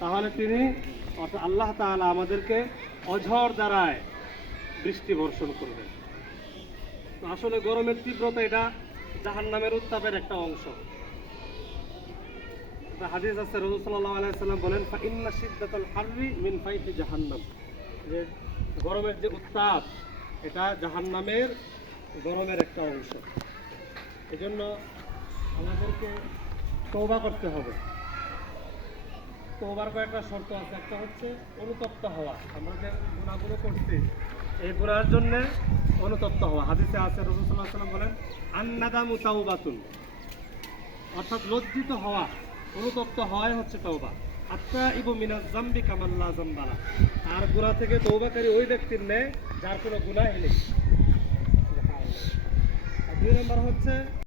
তাহলে তিনি আল্লাহ তাআলা আমাদেরকে অঝড় দ্বারায় বৃষ্টি বর্ষণ করবেন। আসলে গরমের তীব্রতা এটা জাহান্নামের উত্তাপের একটা অংশ। হাদিস আছে, রসুল বলেন জাহান্নাম। যে গরমের যে উত্তাপ, এটা জাহান্নামের গরমের একটা অংশ। এজন্য আমাদেরকে তৌবা করতে হবে। তৌবার কয়েকটা শর্ত আছে। একটা হচ্ছে অনুতপ্ত হওয়া। আমরা যে গুণাগুলো করছি এই গুণার জন্য অনুতপ্ত হওয়া। হাদিসে আছে, রসুল সাল্লাহ সাল্লাম বলেন, আন্নাদামু তাওবাতুন। অর্থাৎ লজ্জিত হওয়া, অনুতপ্ত হওয়াই হচ্ছে তওবা। আত্মা ইবু মিনাজ জাম্বি কামাল্লা জাম্বালা। আর গুনাহ থেকে তৌবাকারী ওই ব্যক্তির নেই যার কোনো গুনাহ নেই। দুই নম্বর হচ্ছে